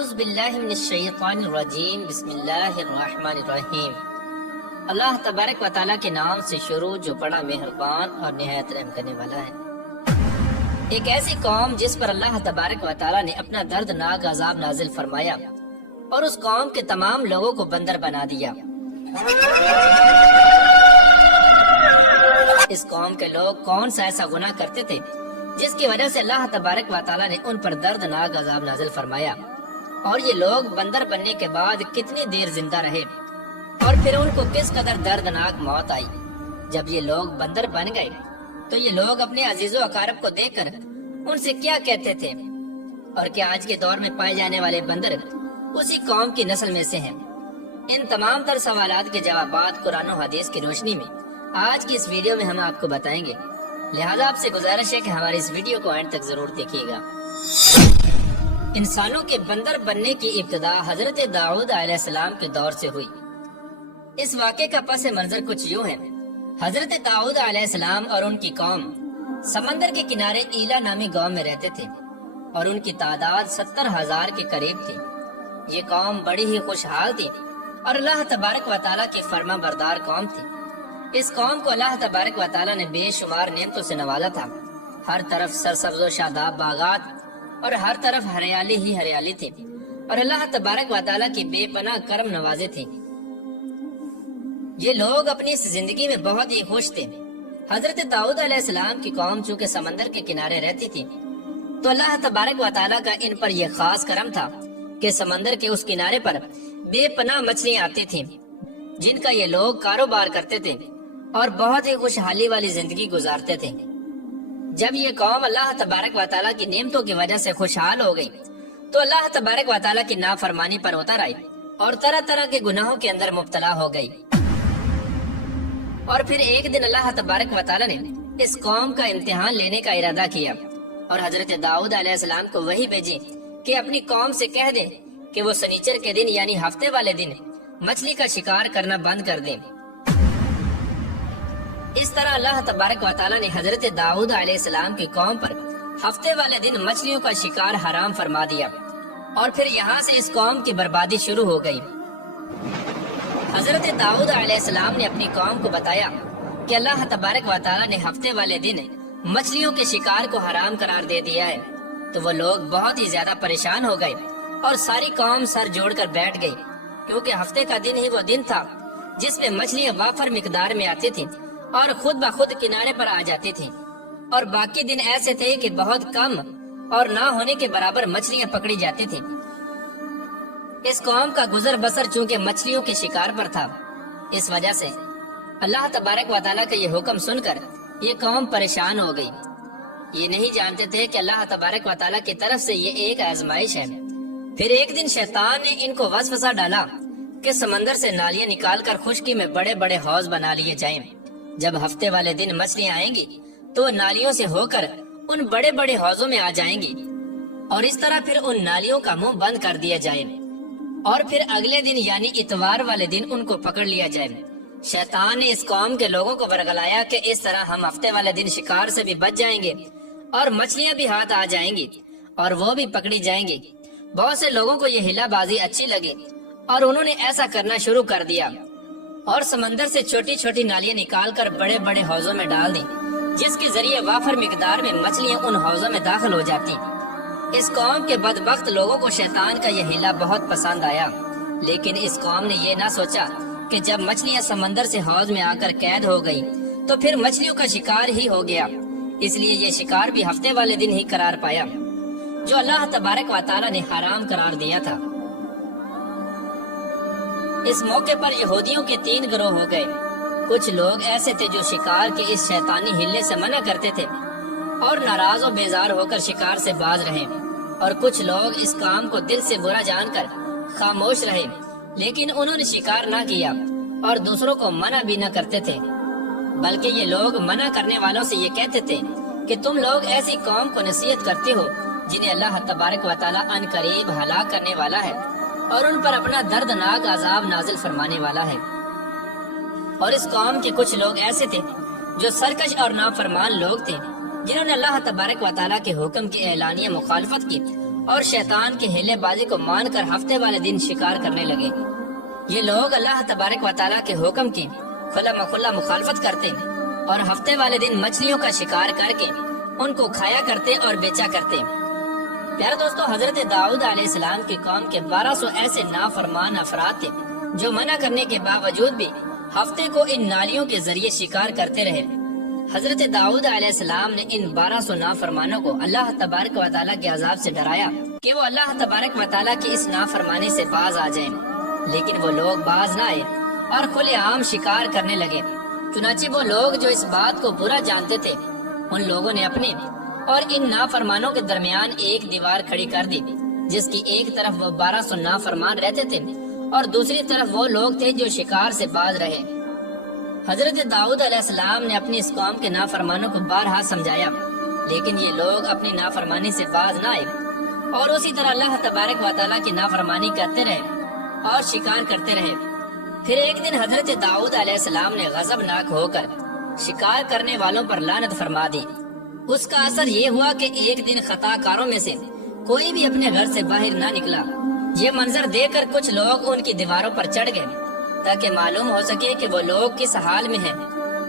اعوذ باللہ من الشیطان الرجیم بسم اللہ الرحمن الرحیم۔ اللہ تبارک و تعالیٰ کے نام سے شروع جو بڑا مہربان اور نہایت رحم کرنے والا ہے۔ ایک ایسی قوم جس پر اللہ تبارک و تعالیٰ نے اپنا دردناک عذاب نازل فرمایا اور اس قوم کے تمام لوگوں کو بندر بنا دیا۔ اس قوم کے لوگ کون سا ایسا گناہ کرتے تھے جس کی وجہ سے اللہ تبارک و تعالیٰ نے ان پر دردناک عذاب نازل فرمایا، اور یہ لوگ بندر بننے کے بعد کتنی دیر زندہ رہے اور پھر ان کو کس قدر دردناک موت آئی۔ جب یہ لوگ بندر بن گئے تو یہ لوگ اپنے عزیز و اقارب کو دیکھ کر ان سے کیا کہتے تھے، اور کیا آج کے دور میں پائے جانے والے بندر اسی قوم کی نسل میں سے ہیں؟ ان تمام تر سوالات کے جوابات قرآن و حدیث کی روشنی میں آج کی اس ویڈیو میں ہم آپ کو بتائیں گے، لہذا آپ سے گزارش ہے کہ ہماری اس ویڈیو کو اینڈ تک ضرور دیکھیے گا۔ انسانوں کے بندر بننے کی ابتدا حضرت داؤد علیہ السلام کے دور سے ہوئی۔ اس واقعے کا پس منظر کچھ یوں ہے۔ حضرت داؤد علیہ السلام اور ان کی قوم سمندر کے کنارے ایلا نامی گاؤں میں رہتے تھے اور ان کی تعداد 70,000 کے قریب تھی۔ یہ قوم بڑی ہی خوشحال تھی اور اللہ تبارک و تعالیٰ کی فرما بردار قوم تھی۔ اس قوم کو اللہ تبارک و تعالیٰ نے بے شمار نعمتوں سے نوازا تھا۔ ہر طرف سرسبز و شاداب باغات اور ہر طرف ہریالی ہی ہریالی تھی، اور اللہ تبارک و تعالیٰ کی بے پناہ کرم نوازے تھے۔ یہ لوگ اپنی اس زندگی میں بہت ہی خوش تھے۔ حضرت داؤد علیہ السلام کی قوم چونکہ سمندر کے کنارے رہتی تھی تو اللہ تبارک و تعالیٰ کا ان پر یہ خاص کرم تھا کہ سمندر کے اس کنارے پر بے پناہ مچھلیاں آتی تھیں جن کا یہ لوگ کاروبار کرتے تھے اور بہت ہی خوشحالی والی زندگی گزارتے تھے۔ جب یہ قوم اللہ تبارک و تعالیٰ کی نعمتوں کی وجہ سے خوشحال ہو گئی تو اللہ تبارک و تعالیٰ کی نافرمانی پر اتر آئی اور طرح طرح کے گناہوں کے اندر مبتلا ہو گئی۔ اور پھر ایک دن اللہ تبارک و تعالیٰ نے اس قوم کا امتحان لینے کا ارادہ کیا اور حضرت داؤد علیہ السلام کو وحی بھیجی کہ اپنی قوم سے کہہ دیں کہ وہ سنیچر کے دن یعنی ہفتے والے دن مچھلی کا شکار کرنا بند کر دیں۔ اس طرح اللہ تبارک و تعالیٰ نے حضرت داؤد علیہ السلام کی قوم پر ہفتے والے دن مچھلیوں کا شکار حرام فرما دیا، اور پھر یہاں سے اس قوم کی بربادی شروع ہو گئی۔ حضرت داؤد علیہ السلام نے اپنی قوم کو بتایا کہ اللہ تبارک و تعالیٰ نے ہفتے والے دن مچھلیوں کے شکار کو حرام قرار دے دیا ہے، تو وہ لوگ بہت ہی زیادہ پریشان ہو گئے اور ساری قوم سر جوڑ کر بیٹھ گئی، کیونکہ ہفتے کا دن ہی وہ دن تھا جس میں مچھلیاں وافر مقدار میں آتی تھیں اور خود بخود کنارے پر آ جاتی تھی، اور باقی دن ایسے تھے کہ بہت کم اور نہ ہونے کے برابر مچھلیاں پکڑی جاتی تھی۔ اس قوم کا گزر بسر چونکہ مچھلیوں کے شکار پر تھا، اس وجہ سے اللہ تبارک و تعالیٰ کا یہ حکم سن کر یہ قوم پریشان ہو گئی۔ یہ نہیں جانتے تھے کہ اللہ تبارک و تعالیٰ کی طرف سے یہ ایک آزمائش ہے۔ پھر ایک دن شیطان نے ان کو وسوسہ ڈالا کہ سمندر سے نالیاں نکال کر خشکی میں بڑے بڑے حوض بنا لیے جائیں۔ جب ہفتے والے دن مچھلیاں آئیں گی تو وہ نالیوں سے ہو کر ان بڑے بڑے حوضوں میں آ جائیں گی، اور اس طرح پھر ان نالیوں کا منہ بند کر دیا جائے، اور پھر اگلے دن یعنی اتوار والے دن ان کو پکڑ لیا جائے۔ شیطان نے اس قوم کے لوگوں کو ورگلایا کہ اس طرح ہم ہفتے والے دن شکار سے بھی بچ جائیں گے اور مچھلیاں بھی ہاتھ آ جائیں گی اور وہ بھی پکڑی جائیں گی۔ بہت سے لوگوں کو یہ ہلا بازی اچھی لگی اور انہوں نے ایسا کرنا شروع کر دیا اور سمندر سے چھوٹی چھوٹی نالیاں نکال کر بڑے بڑے حوضوں میں ڈال دی، جس کے ذریعے وافر مقدار میں مچھلیاں ان حوضوں میں داخل ہو جاتی۔ اس قوم کے بدبخت لوگوں کو شیطان کا یہ ہیلا بہت پسند آیا، لیکن اس قوم نے یہ نہ سوچا کہ جب مچھلیاں سمندر سے حوض میں آ کر قید ہو گئی تو پھر مچھلیوں کا شکار ہی ہو گیا، اس لیے یہ شکار بھی ہفتے والے دن ہی قرار پایا جو اللہ تبارک و تعالیٰ نے حرام قرار دیا تھا۔ اس موقع پر یہودیوں کے 3 گروہ ہو گئے۔ کچھ لوگ ایسے تھے جو شکار کے اس شیطانی ہلے سے منع کرتے تھے اور ناراض و بیزار ہو کر شکار سے باز رہے، اور کچھ لوگ اس کام کو دل سے برا جان کر خاموش رہے، لیکن انہوں نے شکار نہ کیا اور دوسروں کو منع بھی نہ کرتے تھے، بلکہ یہ لوگ منع کرنے والوں سے یہ کہتے تھے کہ تم لوگ ایسی قوم کو نصیحت کرتے ہو جنہیں اللہ تبارک و تعالیٰ ان قریب ہلاک کرنے والا ہے اور ان پر اپنا دردناک عذاب نازل فرمانے والا ہے۔ اور اس قوم کے کچھ لوگ ایسے تھے جو سرکش اور نافرمان لوگ تھے، جنہوں نے اللہ تبارک و تعالیٰ کے حکم کی اعلانیہ مخالفت کی اور شیطان کی ہیلے بازی کو مان کر ہفتے والے دن شکار کرنے لگے۔ یہ لوگ اللہ تبارک و تعالیٰ کے حکم کی کھلا مکھلا مخالفت کرتے اور ہفتے والے دن مچھلیوں کا شکار کر کے ان کو کھایا کرتے اور بیچا کرتے۔ پیارے دوستو، حضرت داؤد علیہ السلام کی قوم کے 1200 ایسے نافرمان افراد تھے جو منع کرنے کے باوجود بھی ہفتے کو ان نالیوں کے ذریعے شکار کرتے رہے۔ حضرت داؤد علیہ السلام نے ان 1200 نافرمانوں کو اللہ تبارک و تعالیٰ کے عذاب سے ڈرایا کہ وہ اللہ تبارک و تعالیٰ کی اس نافرمانی سے باز آ جائیں، لیکن وہ لوگ باز نہ آئے اور کھلے عام شکار کرنے لگے۔ چنانچہ وہ لوگ جو اس بات کو برا جانتے تھے، ان لوگوں نے اپنے اور ان نافرمانوں کے درمیان ایک دیوار کھڑی کر دی، جس کی ایک طرف وہ 1200 نافرمان رہتے تھے اور دوسری طرف وہ لوگ تھے جو شکار سے باز رہے۔ حضرت داؤد علیہ السلام نے اپنی اس قوم کے نافرمانوں کو بارہا سمجھایا، لیکن یہ لوگ اپنی نافرمانی سے باز نہ آئے اور اسی طرح اللہ تبارک و تعالیٰ کی نافرمانی کرتے رہے اور شکار کرتے رہے۔ پھر ایک دن حضرت داؤد علیہ السلام نے غضبناک ہو کر شکار کرنے والوں پر لعنت فرما دی۔ اس کا اثر یہ ہوا کہ ایک دن خطا کاروں میں سے کوئی بھی اپنے گھر سے باہر نہ نکلا۔ یہ منظر دیکھ کر کچھ لوگ ان کی دیواروں پر چڑھ گئے تاکہ معلوم ہو سکے کہ وہ لوگ کس حال میں ہیں۔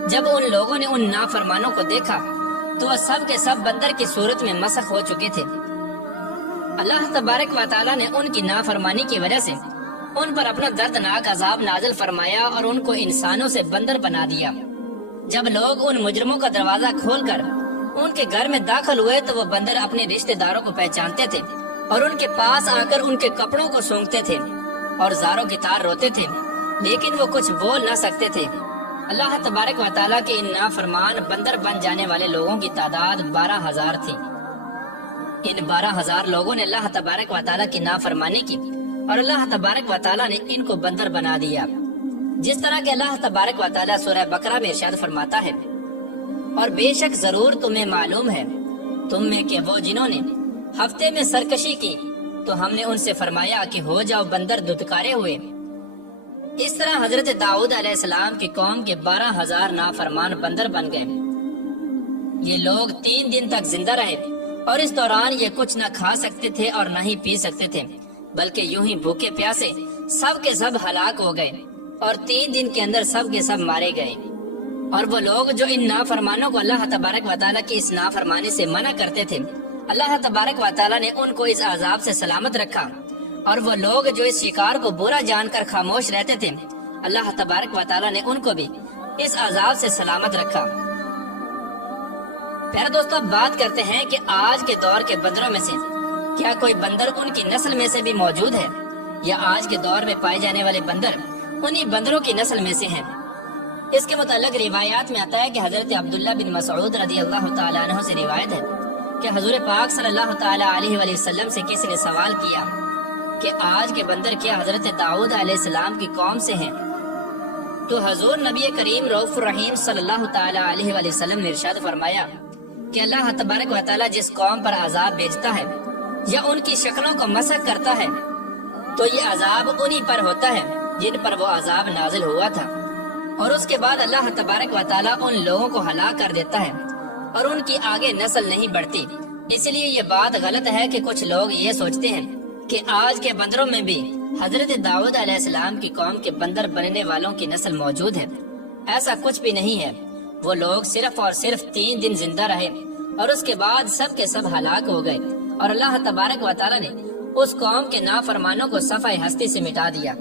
جب ان لوگوں نے ان نافرمانوں کو دیکھا تو وہ سب کے سب بندر کی صورت میں مسخ ہو چکے تھے۔ اللہ تبارک و تعالیٰ نے ان کی نافرمانی کی وجہ سے ان پر اپنا دردناک عذاب نازل فرمایا اور ان کو انسانوں سے بندر بنا دیا۔ جب لوگ ان مجرموں کا دروازہ کھول کر ان کے گھر میں داخل ہوئے تو وہ بندر اپنے رشتہ داروں کو پہچانتے تھے اور ان کے پاس آ کر ان کے کپڑوں کو سونگتے تھے اور زاروں کی طرح روتے تھے، لیکن وہ کچھ بول نہ سکتے تھے۔ اللہ تبارک و تعالیٰ کے ان نافرمان بندر بن جانے والے لوگوں کی تعداد 12,000 تھی۔ ان 12,000 لوگوں نے اللہ تبارک و تعالیٰ کی نافرمانی کی اور اللہ تبارک و تعالیٰ نے ان کو بندر بنا دیا، جس طرح کہ اللہ تبارک و تعالیٰ سورہ بقرہ میں ارشاد فرماتا ہے، اور بے شک ضرور تمہیں معلوم ہے تم میں کہ وہ جنہوں نے ہفتے میں سرکشی کی تو ہم نے ان سے فرمایا کہ ہو جاؤ بندر دھتکارے ہوئے۔ اس طرح حضرت داؤد علیہ السلام کی قوم کے 12,000 نافرمان بندر بن گئے۔ یہ لوگ 3 دن تک زندہ رہے اور اس دوران یہ کچھ نہ کھا سکتے تھے اور نہ ہی پی سکتے تھے، بلکہ یوں ہی بھوکے پیاسے سب کے سب ہلاک ہو گئے اور 3 دن کے اندر سب کے سب مارے گئے۔ اور وہ لوگ جو ان نافرمانوں کو اللہ تبارک و تعالیٰ کی اس نافرمانی سے منع کرتے تھے، اللہ تبارک و تعالیٰ نے ان کو اس عذاب سے سلامت رکھا، اور وہ لوگ جو اس شکار کو برا جان کر خاموش رہتے تھے، اللہ تبارک و تعالیٰ نے ان کو بھی اس عذاب سے سلامت رکھا۔ پیارے دوستو، بات کرتے ہیں کہ آج کے دور کے بندروں میں سے کیا کوئی بندر ان کی نسل میں سے بھی موجود ہے، یا آج کے دور میں پائے جانے والے بندر انہی بندروں کی نسل میں سے ہیں؟ اس کے متعلق روایات میں آتا ہے کہ حضرت عبداللہ بن مسعود رضی اللہ تعالیٰ عنہ سے روایت ہے کہ حضور پاک صلی اللہ تعالیٰ علیہ وآلہ وسلم سے کسی نے سوال کیا کہ آج کے بندر کیا حضرت داؤد علیہ السلام کی قوم سے ہیں؟ تو حضور نبی کریم رؤوف الرحیم صلی اللہ تعالیٰ علیہ وآلہ وسلم نے ارشاد فرمایا کہ اللہ تبارک و تعالیٰ جس قوم پر عذاب بھیجتا ہے یا ان کی شکلوں کو مسخ کرتا ہے تو یہ عذاب انہی پر ہوتا ہے جن پر وہ عذاب نازل ہوا تھا، اور اس کے بعد اللہ تبارک و تعالیٰ ان لوگوں کو ہلاک کر دیتا ہے اور ان کی آگے نسل نہیں بڑھتی۔ اس لیے یہ بات غلط ہے کہ کچھ لوگ یہ سوچتے ہیں کہ آج کے بندروں میں بھی حضرت داؤد علیہ السلام کی قوم کے بندر بننے والوں کی نسل موجود ہے۔ ایسا کچھ بھی نہیں ہے۔ وہ لوگ صرف اور صرف 3 دن زندہ رہے اور اس کے بعد سب کے سب ہلاک ہو گئے، اور اللہ تبارک و تعالیٰ نے اس قوم کے نافرمانوں کو صفحہ ہستی سے مٹا دیا۔